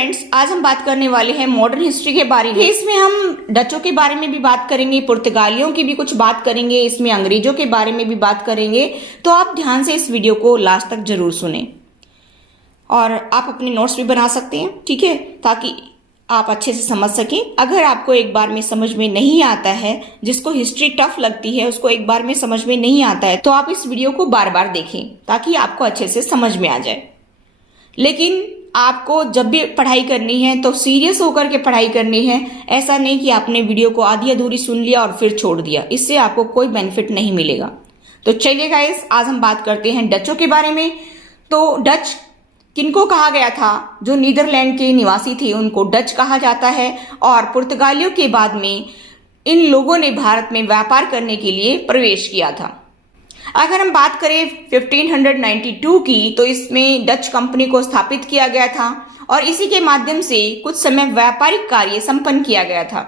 Friends, आज हम बात करने वाले हैं मॉडर्न हिस्ट्री के बारे में। इसमें हम डचों के बारे में भी बात करेंगे, पुर्तगालियों की भी कुछ बात करेंगे, इसमें अंग्रेजों के बारे में भी बात करेंगे। तो आप ध्यान से इस वीडियो को लास्ट तक जरूर सुने और आप अपने नोट्स भी बना सकते हैं, ठीक है, ताकि आप अच्छे से समझ सकें। अगर आपको एक बार में समझ में नहीं आता है, जिसको हिस्ट्री टफ लगती है उसको एक बार में समझ में नहीं आता है, तो आप इस वीडियो को बार बार देखें ताकि आपको अच्छे से समझ में आ जाए। लेकिन आपको जब भी पढ़ाई करनी है तो सीरियस होकर के पढ़ाई करनी है। ऐसा नहीं कि आपने वीडियो को आधी अधूरी सुन लिया और फिर छोड़ दिया, इससे आपको कोई बेनिफिट नहीं मिलेगा। तो चलिए गाइस, आज हम बात करते हैं डचों के बारे में। तो डच किनको कहा गया था? जो नीदरलैंड के निवासी थे उनको डच कहा जाता है। और पुर्तगालियों के बाद में इन लोगों ने भारत में व्यापार करने के लिए प्रवेश किया था। अगर हम बात करें 1592 की, तो इसमें डच कंपनी को स्थापित किया गया था और इसी के माध्यम से कुछ समय व्यापारिक कार्य संपन्न किया गया था।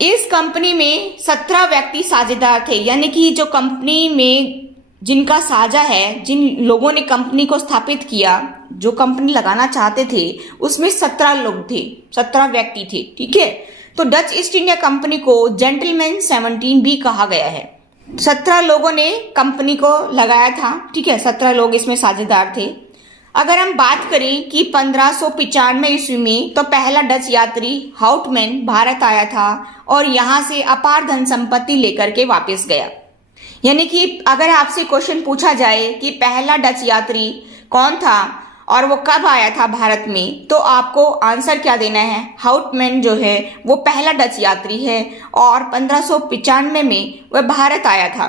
इस कंपनी में 17 व्यक्ति साझेदार थे, यानी कि जो कंपनी में जिनका साझा है, जिन लोगों ने कंपनी को स्थापित किया, जो कंपनी लगाना चाहते थे, उसमें 17 लोग थे, 17 व्यक्ति थे, ठीक है। तो डच ईस्ट इंडिया कंपनी को जेंटलमैन 17 भी कहा गया है। 17 लोगों ने कंपनी को लगाया था, ठीक है, 17 लोग इसमें साझेदार थे। अगर हम बात करें कि 1595 ईस्वी में तो पहला डच यात्री हाउटमैन भारत आया था और यहाँ से अपार धन संपत्ति लेकर के वापस गया। यानी कि अगर आपसे क्वेश्चन पूछा जाए कि पहला डच यात्री कौन था और वो कब आया था भारत में, तो आपको आंसर क्या देना है? हाउटमैन जो है वो पहला डच यात्री है और 1595 में वह भारत आया था।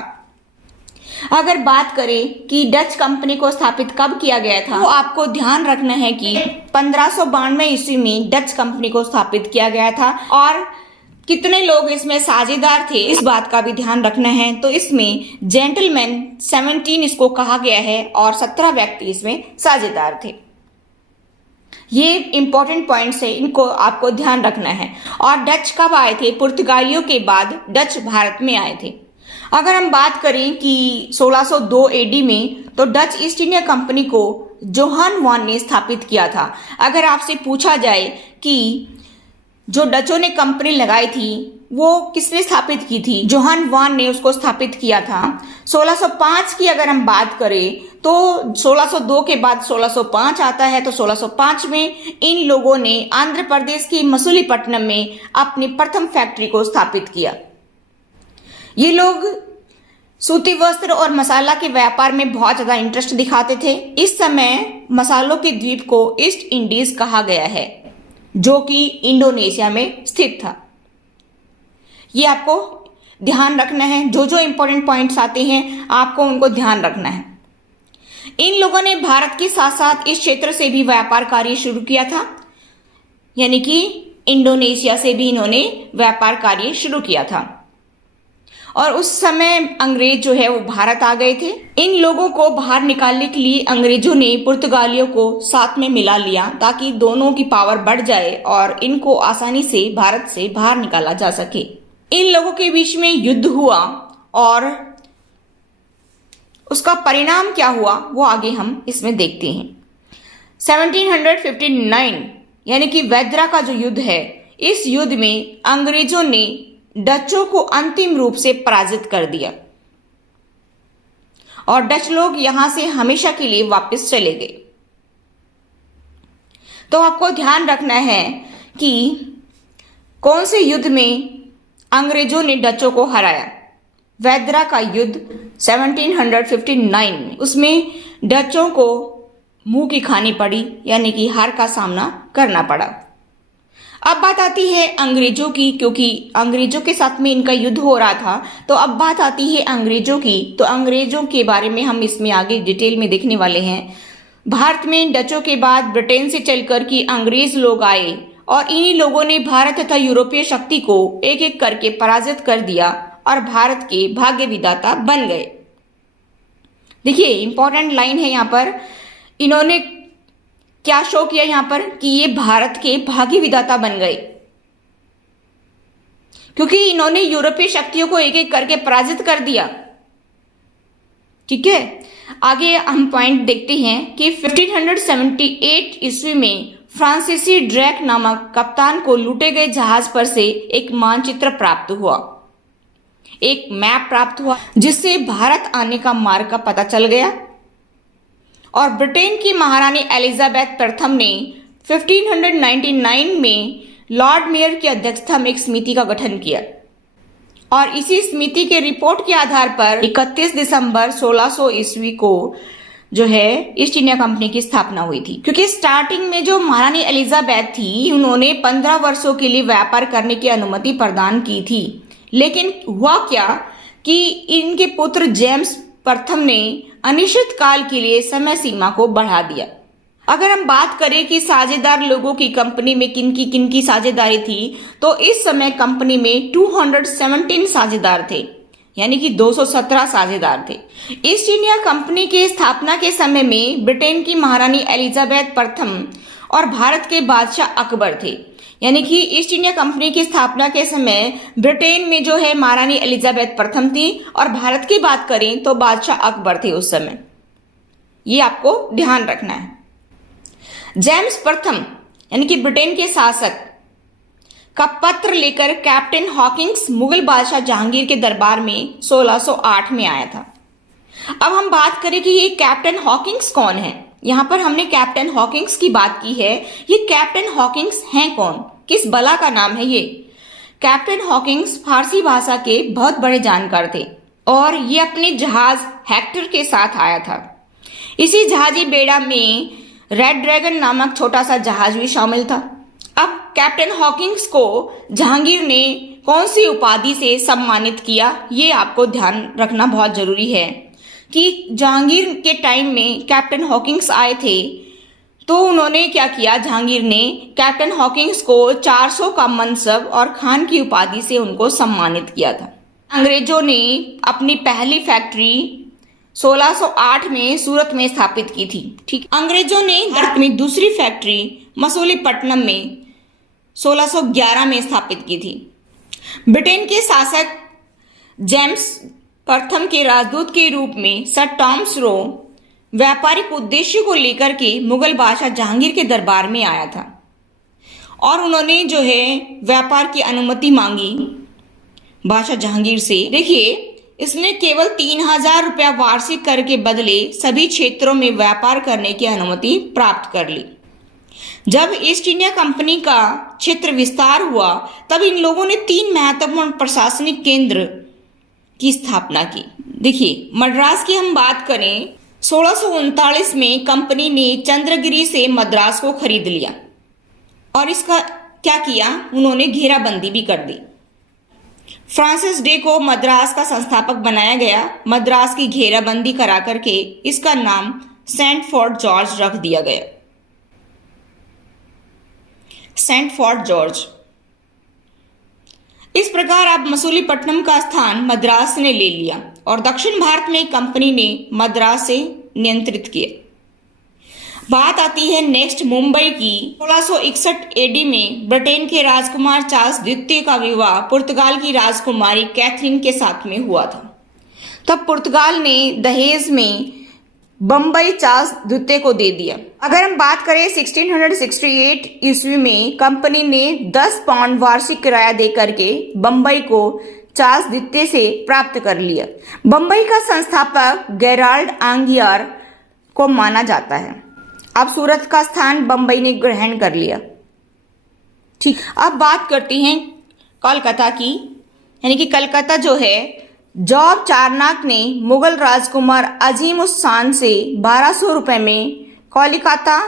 अगर बात करें कि डच कंपनी को स्थापित कब किया गया था, तो आपको ध्यान रखना है कि 1592 ईस्वी में डच कंपनी को स्थापित किया गया था। और कितने लोग इसमें साझेदार थे, इस बात का भी ध्यान रखना है। तो इसमें जेंटलमैन 17 इसको कहा गया है और 17 व्यक्ति इसमें साझेदार थे। ये इंपॉर्टेंट पॉइंट्स है, इनको आपको ध्यान रखना है। और डच कब आए थे? पुर्तगालियों के बाद डच भारत में आए थे। अगर हम बात करें कि 1602 एडी में, तो डच ईस्ट इंडिया कंपनी को जोहान वान ने स्थापित किया था। अगर आपसे पूछा जाए कि जो डचों ने कंपनी लगाई थी वो किसने स्थापित की थी? जोहान वान ने उसको स्थापित किया था। 1605 की अगर हम बात करें तो 1602 के बाद 1605 आता है। तो 1605 में इन लोगों ने आंध्र प्रदेश की मसूलीपट्टनम में अपनी प्रथम फैक्ट्री को स्थापित किया। ये लोग सूती वस्त्र और मसाला के व्यापार में बहुत ज्यादा इंटरेस्ट दिखाते थे। इस समय मसालों के द्वीप को ईस्ट इंडीज कहा गया है, जो कि इंडोनेशिया में स्थित था। ये आपको ध्यान रखना है। जो जो इंपॉर्टेंट पॉइंट्स आते हैं आपको उनको ध्यान रखना है। इन लोगों ने भारत के साथ साथ इस क्षेत्र से भी व्यापार कार्य शुरू किया था, यानी कि इंडोनेशिया से भी इन्होंने व्यापार कार्य शुरू किया था। और उस समय अंग्रेज जो है वो भारत आ गए थे। इन लोगों को बाहर निकालने के लिए अंग्रेजों ने पुर्तगालियों को साथ में मिला लिया ताकि दोनों की पावर बढ़ जाए और इनको आसानी से भारत से बाहर निकाला जा सके। इन लोगों के बीच में युद्ध हुआ और उसका परिणाम क्या हुआ वो आगे हम इसमें देखते हैं। 1759 यानी कि वेद्रा का जो युद्ध है, इस युद्ध में अंग्रेजों ने डचों को अंतिम रूप से पराजित कर दिया और डच लोग यहां से हमेशा के लिए वापस चले गए। तो आपको ध्यान रखना है कि कौन से युद्ध में अंग्रेजों ने डचों को हराया। वेद्रा का युद्ध 1759 में, उसमें डचों को मुंह की खानी पड़ी, यानी कि हार का सामना करना पड़ा। अब बात आती है अंग्रेजों की, क्योंकि अंग्रेजों के साथ में इनका युद्ध हो रहा था। तो अब बात आती है अंग्रेजों की। तो अंग्रेजों के बारे में हम इसमें आगे डिटेल में देखने वाले हैं। भारत में डचों के बाद ब्रिटेन से चलकर के अंग्रेज लोग आए और इन्हीं लोगों ने भारत तथा यूरोपीय शक्ति को एक एक करके पराजित कर दिया और भारत के भाग्य विधाता बन गए। देखिए, इंपॉर्टेंट लाइन है यहाँ पर। इन्होंने क्या शो किया यहाँ पर कि ये भारत के भाग्य विधाता बन गए, क्योंकि इन्होंने यूरोपीय शक्तियों को एक एक करके पराजित कर दिया। ठीक है, आगे हम पॉइंट देखते हैं कि 1578 ईस्वी में फ्रांसीसी ड्रैक नामक कप्तान को लूटे गए जहाज पर से एक मानचित्र प्राप्त हुआ, एक मैप प्राप्त हुआ, जिससे भारत आने का मार्ग का पता चल गया। और ब्रिटेन की महारानी एलिजाबेथ प्रथम ने 1599 में लॉर्ड मेयर की अध्यक्षता में एक समिति का गठन किया और इसी समिति के रिपोर्ट के आधार पर 31 दिसंबर 1600 ईस्वी को जो है ईस्ट इंडिया कंपनी की स्थापना हुई थी। क्योंकि स्टार्टिंग में जो महारानी एलिजाबेथ थी, उन्होंने 15 वर्षों के लिए व्यापार करने की अनुमति प्रदान की थी, लेकिन हुआ क्या कि इनके पुत्र जेम्स प्रथम ने अनिश्चित काल के लिए समय सीमा को बढ़ा दिया। अगर हम बात करें कि साझेदार लोगों की कंपनी में किन की साझेदारी थी, तो इस समय कंपनी में 217 साझेदार थे, यानी कि 217 साझेदार थे। ईस्ट इंडिया कंपनी के स्थापना के समय में ब्रिटेन की महारानी एलिजाबेथ प्रथम और भारत के बादशाह अकबर थे, यानी कि ईस्ट इंडिया कंपनी की स्थापना के समय ब्रिटेन में जो है महारानी एलिजाबेथ प्रथम थी और भारत की बात करें तो बादशाह अकबर थे उस समय। ये आपको ध्यान रखना है। जेम्स प्रथम यानी कि ब्रिटेन के शासक का पत्र लेकर कैप्टन हॉकिंस मुगल बादशाह जहांगीर के दरबार में 1608 में आया था। अब हम बात करें कि ये कैप्टन हॉकिंस कौन है। यहाँ पर हमने कैप्टन हॉकिंस की बात की है। ये कैप्टन हॉकिंस हैं कौन, किस बला का नाम है ये? कैप्टन हॉकिंस फारसी भाषा के बहुत बड़े जानकार थे और ये अपने जहाज हेक्टर के साथ आया था। इसी जहाजी बेड़ा में रेड ड्रैगन नामक छोटा सा जहाज भी शामिल था। अब कैप्टन हॉकिंस को जहांगीर ने कौन सी उपाधि से सम्मानित किया, ये आपको ध्यान रखना बहुत जरूरी है कि जहांगीर के टाइम में कैप्टन हॉकिंस आए थे तो उन्होंने क्या किया, जहांगीर ने कैप्टन हॉकिंस को 400 का मनसब और खान की उपाधि से उनको सम्मानित किया था। अंग्रेजों ने अपनी पहली फैक्ट्री 1608 में सूरत में स्थापित की थी। ठीक, अंग्रेजों ने भारत में दूसरी फैक्ट्री मसूलीपट्टनम में 1611 में स्थापित की थी। ब्रिटेन के शासक जेम्स प्रथम के राजदूत के रूप में सर टॉमस रो व्यापारिक उद्देश्य को लेकर के मुगल बादशाह जहांगीर के दरबार में आया था और उन्होंने जो है व्यापार की अनुमति मांगी बादशाह जहांगीर से। देखिए, इसने केवल 3000 रुपया वार्षिक कर के बदले सभी क्षेत्रों में व्यापार करने की अनुमति प्राप्त कर ली। जब ईस्ट इंडिया कंपनी का क्षेत्र विस्तार हुआ तब इन लोगों ने 3 महत्वपूर्ण प्रशासनिक केंद्र की स्थापना की। देखिए, मद्रास की हम बात करें, 1639 में कंपनी ने चंद्रगिरी से मद्रास को खरीद लिया और इसका क्या किया, उन्होंने घेराबंदी भी कर दी। फ्रांसिस डे को मद्रास का संस्थापक बनाया गया। मद्रास की घेराबंदी करा करके इसका नाम सेंट फोर्ट जॉर्ज रख दिया गया। Saint Fort George. इस प्रकार अब मसूलीपट्टनम का स्थान मद्रास ने ले लिया और दक्षिण भारत में कंपनी ने मद्रास से नियंत्रित किया। बात आती है नेक्स्ट मुंबई की। 1661 एडी में ब्रिटेन के राजकुमार चार्ल्स द्वितीय का विवाह पुर्तगाल की राजकुमारी कैथरीन के साथ में हुआ था। तब पुर्तगाल ने दहेज में बम्बई चार्ल्स द्वितीय को दे दिया। अगर हम बात करें 1668 ईस्वी में कंपनी ने 10 पाउंड वार्षिक किराया दे करके बम्बई को चार्ल्स द्वितीय से प्राप्त कर लिया। बम्बई का संस्थापक गेराल्ड आंगियार को माना जाता है। अब सूरत का स्थान बम्बई ने ग्रहण कर लिया। ठीक, अब बात करते हैं कोलकाता की, यानी कि कलकत्ता जो है, जॉब चारनाक ने मुगल राजकुमार अजीम उस शान से 1200 रुपए में कोलकाता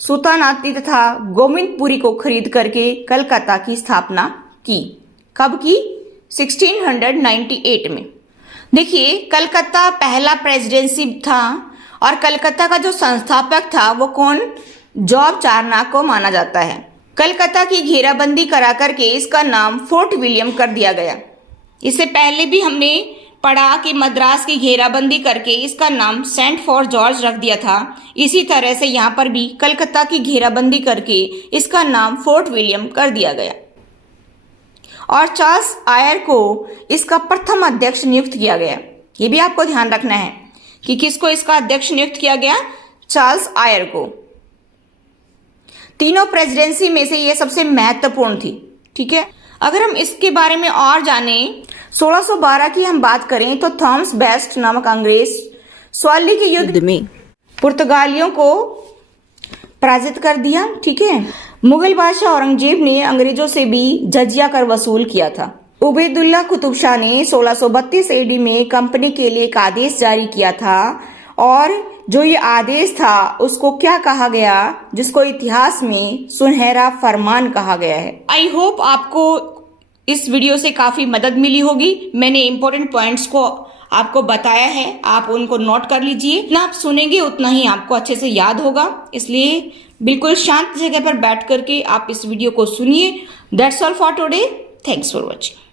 सुल्तानाती तथा गोविंदपुरी को खरीद करके कलकत्ता की स्थापना की। कब की? 1698 में। देखिए, कलकत्ता पहला प्रेसिडेंसी था और कलकत्ता का जो संस्थापक था वो कौन? जॉब चारनाक को माना जाता है। कलकत्ता की घेराबंदी करा करके इसका नाम फोर्ट विलियम कर दिया गया। इससे पहले भी हमने पढ़ा कि मद्रास की घेराबंदी करके इसका नाम सेंट फोर्ट जॉर्ज रख दिया था। इसी तरह से यहाँ पर भी कलकत्ता की घेराबंदी करके इसका नाम फोर्ट विलियम कर दिया गया और चार्ल्स आयर को इसका प्रथम अध्यक्ष नियुक्त किया गया। ये भी आपको ध्यान रखना है कि किसको इसका अध्यक्ष नियुक्त किया गया? चार्ल्स आयर को। तीनों प्रेसिडेंसी में से ये सबसे महत्वपूर्ण थी। ठीक है, अगर हम इसके बारे में और जाने, 1612 की हम बात करें तो थॉमस बेस्ट नामक अंग्रेज स्वाली के युद्ध में पुर्तगालियों को पराजित कर दिया। ठीक है, मुगल बादशाह औरंगजेब ने अंग्रेजों से भी जजिया कर वसूल किया था। उबैदुल्ला कुतुब शाह ने 1632 एडी में कंपनी के लिए एक आदेश जारी किया था, और जो ये आदेश था उसको क्या कहा गया, जिसको इतिहास में सुनहरा फरमान कहा गया है। आई होप आपको इस वीडियो से काफी मदद मिली होगी। मैंने इंपॉर्टेंट पॉइंट्स को आपको बताया है, आप उनको नोट कर लीजिए। जितना आप सुनेंगे उतना ही आपको अच्छे से याद होगा, इसलिए बिल्कुल शांत जगह पर बैठ करके आप इस वीडियो को सुनिए। That's all for today, thanks for watching.